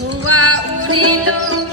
とは俺の